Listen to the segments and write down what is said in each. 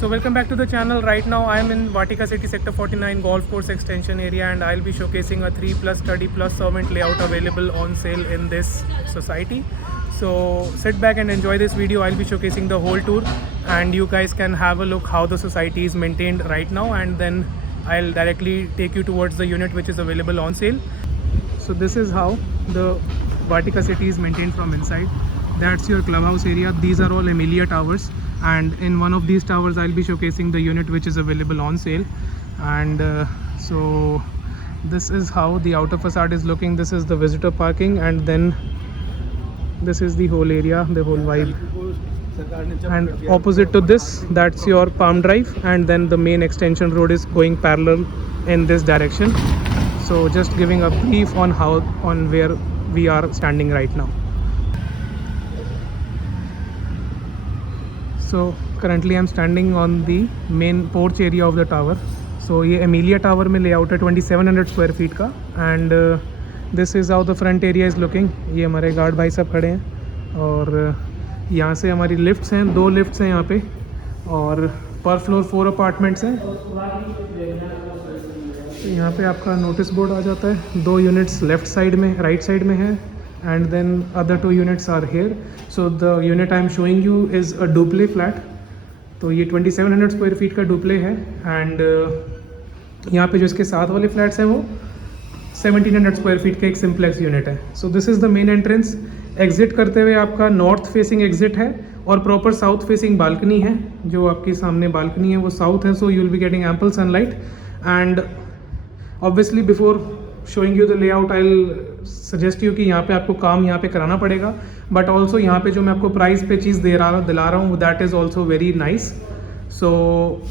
So welcome back to the channel. Right now I am in Vatika City Sector 49 Golf Course Extension area, and I'll be showcasing a 3+ study plus servant layout available on sale in this society. So sit back and enjoy this video. I'll be showcasing the whole tour and you guys can have a look how the society is maintained right now, and then I'll directly take you towards the unit which is available on sale. So this is how the Vatika City is maintained from inside. That's your clubhouse area. These are all Amelia towers, and in one of these towers I'll be showcasing the unit which is available on sale. And so this is how the outer facade is looking. This is the visitor parking, and then this is the whole area, the whole vibe. And opposite to this, that's your Palm Drive, and then the main extension road is going parallel in this direction. So just giving a brief on where we are standing right now. So currently I'm standing on the main porch area of the tower. So ये Amelia Tower में layout है 2700 square feet का, and this is how the front area is looking. ये हमारे guard भाई सब खड़े हैं, और यहाँ से हमारी लिफ्ट्स हैं, 2 लिफ्ट्स हैं यहाँ पे, और पर फ्लोर 4 अपार्टमेंट्स हैं. तो यहाँ पे आपका नोटिस बोर्ड आ जाता है. 2 यूनिट्स लेफ्ट साइड में, राइट साइड में है, and then other 2 units are here. So the unit I am showing you is a duplex flat. तो ये 2700 square feet का duplex है, and यहाँ पे जो इसके साथ वाले फ्लैट्स हैं वो 1700 square feet का एक सिम्प्लेक्स यूनिट है. So this is the main entrance. Exit करते हुए आपका नॉर्थ फेसिंग एग्जिट है, और प्रॉपर साउथ फेसिंग बालकनी है. जो आपकी सामने बालकनी है वो साउथ है, सो you will be getting ample sunlight. And obviously before showing you the layout I will suggest you कि यहाँ पे आपको काम यहाँ पे कराना पड़ेगा, बट ऑल्सो यहाँ पे जो मैं आपको प्राइस पे चीज़ दिला रहा हूँ that is also very nice. So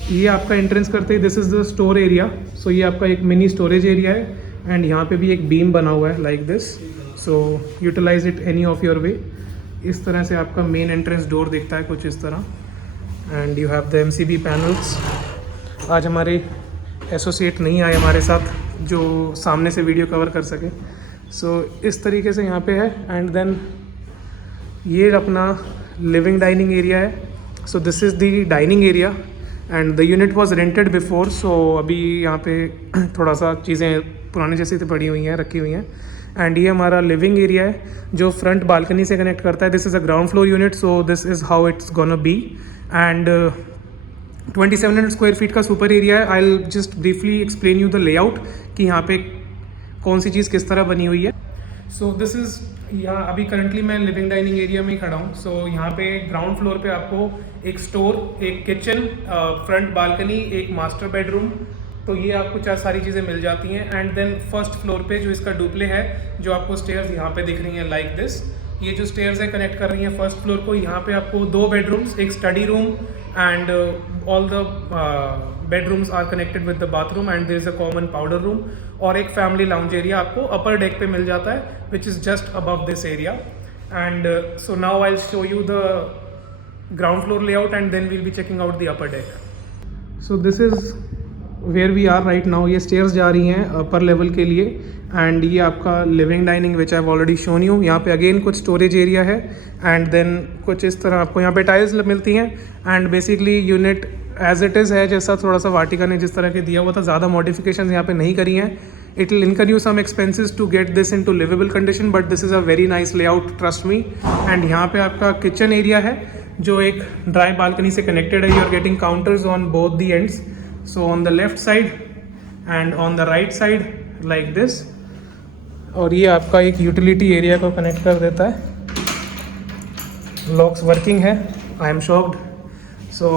ये आपका एंट्रेंस करते ही this is the store area. So ये आपका एक मिनी स्टोरेज एरिया है, एंड यहाँ पे भी एक बीम बना हुआ है like this. So utilise it any of your way. इस तरह से आपका मेन एंट्रेंस डोर दिखता है कुछ इस तरह, and you have the MCB panels. आज हमारे एसोसिएट नहीं आए हमारे साथ जो सामने से वीडियो कवर कर सके. सो इस तरीके से यहाँ पे है, एंड देन ये अपना लिविंग डाइनिंग एरिया है. So this is the dining area, and the unit was rented before. So अभी यहाँ पे थोड़ा सा चीज़ें पुरानी जैसी तो पड़ी हुई हैं, रखी हुई हैं. एंड ये हमारा लिविंग एरिया है जो फ्रंट बालकनी से कनेक्ट करता है. This is a ground floor unit, so this is how it's gonna be. And 2700 square feet का सुपर एरिया है. I will just briefly explain you the layout कि यहाँ पे कौन सी चीज़ किस तरह बनी हुई है. सो दिस इज़, यहाँ अभी करंटली मैं लिविंग डाइनिंग एरिया में ही खड़ा हूँ. सो यहाँ पे ग्राउंड फ्लोर पे आपको एक स्टोर, एक किचन, फ्रंट बालकनी, एक मास्टर बेडरूम, तो ये आपको 4 सारी चीज़ें मिल जाती हैं. एंड देन फर्स्ट फ्लोर पे जो इसका डुप्ले है, जो आपको स्टेयर्स यहाँ पे दिख रही हैं लाइक दिस, ये जो स्टेयर्स है कनेक्ट कर रही हैं फर्स्ट फ्लोर को. यहाँ पे आपको 2 बेडरूम्स, एक study room, and all the bedrooms are connected with the bathroom, and there is a common powder room, और एक फैमिली लाउंज एरिया आपको अपर डेक पे मिल जाता है which is just above this area. And so now I will show you the ground floor layout, and then we'll be checking out the upper deck. So this is where we are right now. ये stairs जा रही हैं upper level के लिए, and ये आपका living dining which I have already shown you. यहाँ पे अगेन कुछ स्टोरेज एरिया है, एंड देन कुछ इस तरह आपको यहाँ पे टाइल्स मिलती हैं. And basically unit as it is है, जैसा थोड़ा सा वाटिका ने जिस तरह के दिया हुआ था. ज़्यादा मॉडिफिकेशन यहाँ पे नहीं करी हैं. It will incur you some expenses to get this into liveable condition, but this is a very nice layout, trust me. And यहाँ पे आपका किचन एरिया है जो एक ड्राई बालकनी से कनेक्टेड है. You are getting counters on both the ends, so on the left side and on the right side like this. और ये आपका एक यूटिलिटी एरिया को कनेक्ट कर देता है. लॉक्स वर्किंग है, आई एम शॉक्ड. सो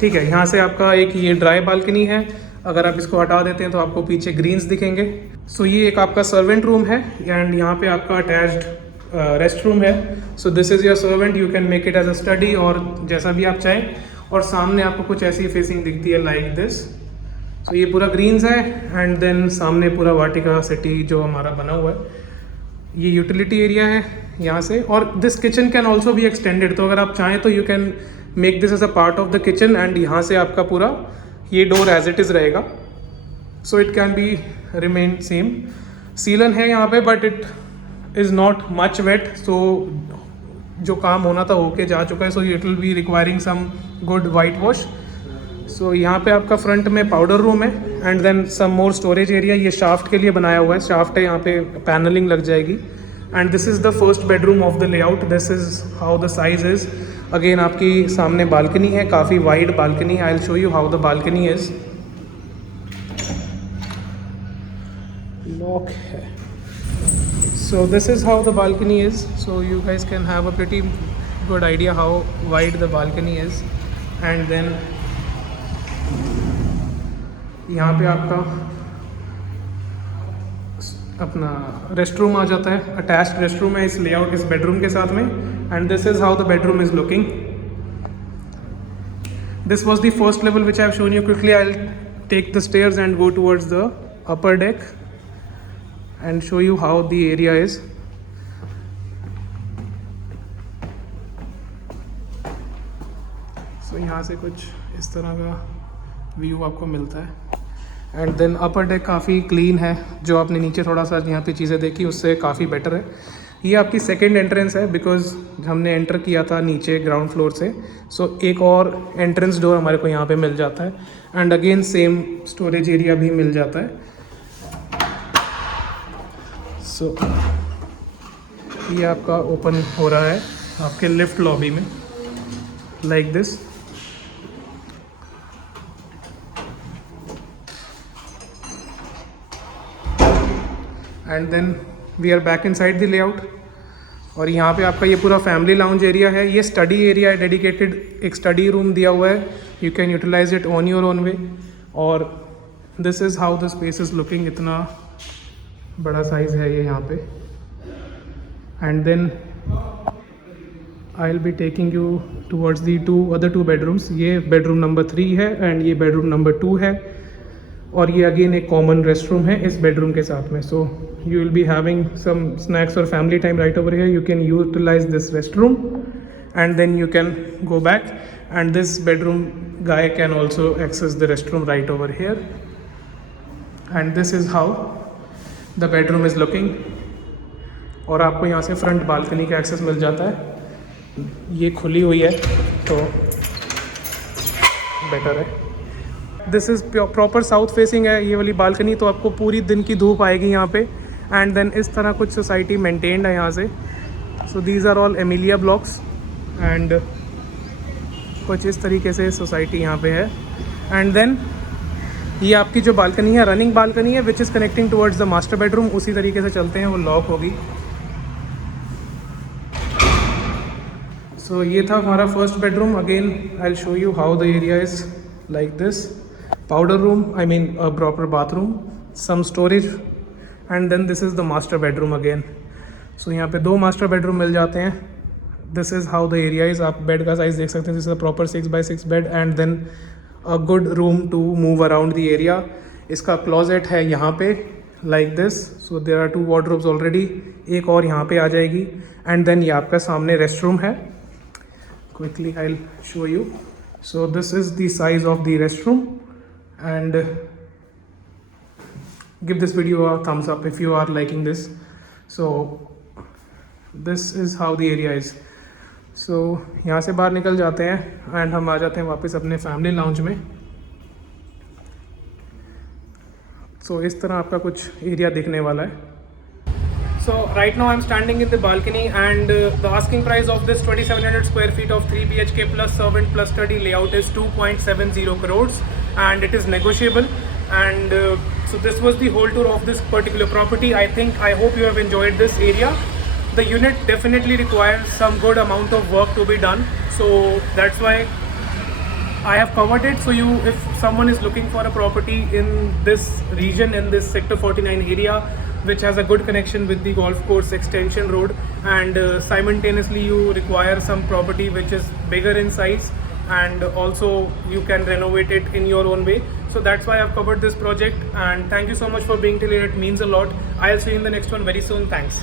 ठीक है, यहाँ से आपका एक ये ड्राई बालकनी है. अगर आप इसको हटा देते हैं तो आपको पीछे ग्रीन्स दिखेंगे. सो ये एक आपका सर्वेंट रूम है, एंड यहाँ पे आपका अटैच्ड रेस्ट रूम है. So this is your servant, you can make it as a study और जैसा भी आप चाहें. और सामने आपको कुछ ऐसी फेसिंग दिखती है लाइक दिस. सो ये पूरा ग्रीन्स है, एंड देन सामने पूरा वाटिका सिटी जो हमारा बना हुआ है. ये यूटिलिटी एरिया है यहाँ से, और this kitchen can also be extended. तो अगर आप चाहें तो you can make this as a part of the kitchen, and यहाँ से आपका पूरा ये डोर एज इट इज़ रहेगा. So it can be remain same. सीलन है यहाँ पे, but it is not much wet. So जो काम होना था होके जा चुका है. So it will be requiring some good white wash. So यहाँ पे आपका फ्रंट में पाउडर रूम है and then some more storage area, ये शाफ्ट के लिए बनाया हुआ है, शाफ्ट है, यहाँ पे पैनलिंग लग जाएगी। And this is the first bedroom of the layout, this is how the size is. Again आपकी सामने बालकनी है, काफ़ी wide balcony, I will show you how the balcony is. Lock है। So this is how the balcony is, so you guys can have a pretty good idea how wide the balcony is. And then यहाँ पे आपका अपना rest room आ जाता है, attached rest room है इस layout, इस बेडरूम के साथ में। And this is how the bedroom is looking. This was the first level which I have shown you quickly. I will take the stairs and go towards the upper deck and show you how the area is. So यहाँ से कुछ इस तरह का view आपको मिलता है। And then upper deck काफ़ी क्लीन है, जो आपने नीचे थोड़ा सा यहाँ पे चीज़ें देखी उससे काफ़ी बेटर है। ये आपकी सेकंड एंट्रेंस है, बिकॉज हमने एंटर किया था नीचे ग्राउंड फ्लोर से, सो एक और एंट्रेंस डोर हमारे को यहाँ पे मिल जाता है। And again same storage area भी मिल जाता है। सो ये आपका ओपन हो रहा है आपके लिफ्ट लॉबी में, like this. And then we are back inside the layout. और यहाँ पे आपका ये पूरा फैमिली लाउंज एरिया है, ये स्टडी एरिया है, डेडिकेटेड एक स्टडी रूम दिया हुआ है, you can utilise it on your own way. और this is how the space is looking, इतना बड़ा साइज़ है ये यहाँ पे। And then I will be taking you towards the other two bedrooms. ये बेडरूम नंबर 3 है एंड ये बेडरूम नंबर 2 है। और ये अगेन एक कॉमन रेस्ट रूम है इस बेडरूम के साथ में। So you will be having some snacks और family time right over here. You can utilise this rest room and then you can go back. And this bedroom guy can also access the restroom right over here. And this is how the bedroom is looking. और आपको यहाँ से front balcony का access मिल जाता है। ये खुली हुई है तो बेटर है। This is proper south facing है ये वाली बालकनी, तो आपको पूरी दिन की धूप आएगी यहाँ पे। एंड देन इस तरह कुछ सोसाइटी मेंटेन्ड है यहाँ से। So these are all Emilia blocks and कुछ इस तरीके से सोसाइटी यहाँ पे है। एंड देन ये आपकी जो बालकनी है रनिंग बालकनी है which is connecting towards the master bedroom. उसी तरीके से चलते हैं, वो लॉक होगी। सो ये था हमारा first bedroom. Again I will show you how the area is like this. Powder room, I mean proper bathroom, some storage and then this is the master bedroom again. So यहाँ पे 2 master bedroom मिल जाते हैं। This is how the area is. आप bed का size देख सकते हैं, this is a proper 6x6 bed and then a good room to move around the area. इसका क्लोजेट है यहाँ पे like this. So there are 2 wardrobes already, एक और यहाँ पे आ जाएगी। एंड देन ये आपका सामने रेस्ट रूम है। Quickly I will show you. So this is the size of the rest room and give this video a thumbs up if you are liking this. So this is how the area is. So यहाँ से बाहर निकल जाते हैं and हम आ जाते हैं वापस अपने फैमिली लाउंज में। So इस तरह आपका कुछ एरिया दिखने वाला है। So right now I'm standing in the balcony and the asking price of this 2700 square feet of 3 BHK plus servant plus study layout is 2.70 crores and it is negotiable. And so this was the whole tour of this particular property. I hope you have enjoyed this area. The unit definitely requires some good amount of work to be done, so that's why I have covered it. So if someone is looking for a property in this region, in this sector 49 area, which has a good connection with the golf course extension road, and simultaneously you require some property which is bigger in size and also you can renovate it in your own way, so that's why I've covered this project. And thank you so much for being till here, it means a lot. I'll see you in the next one very soon. Thanks.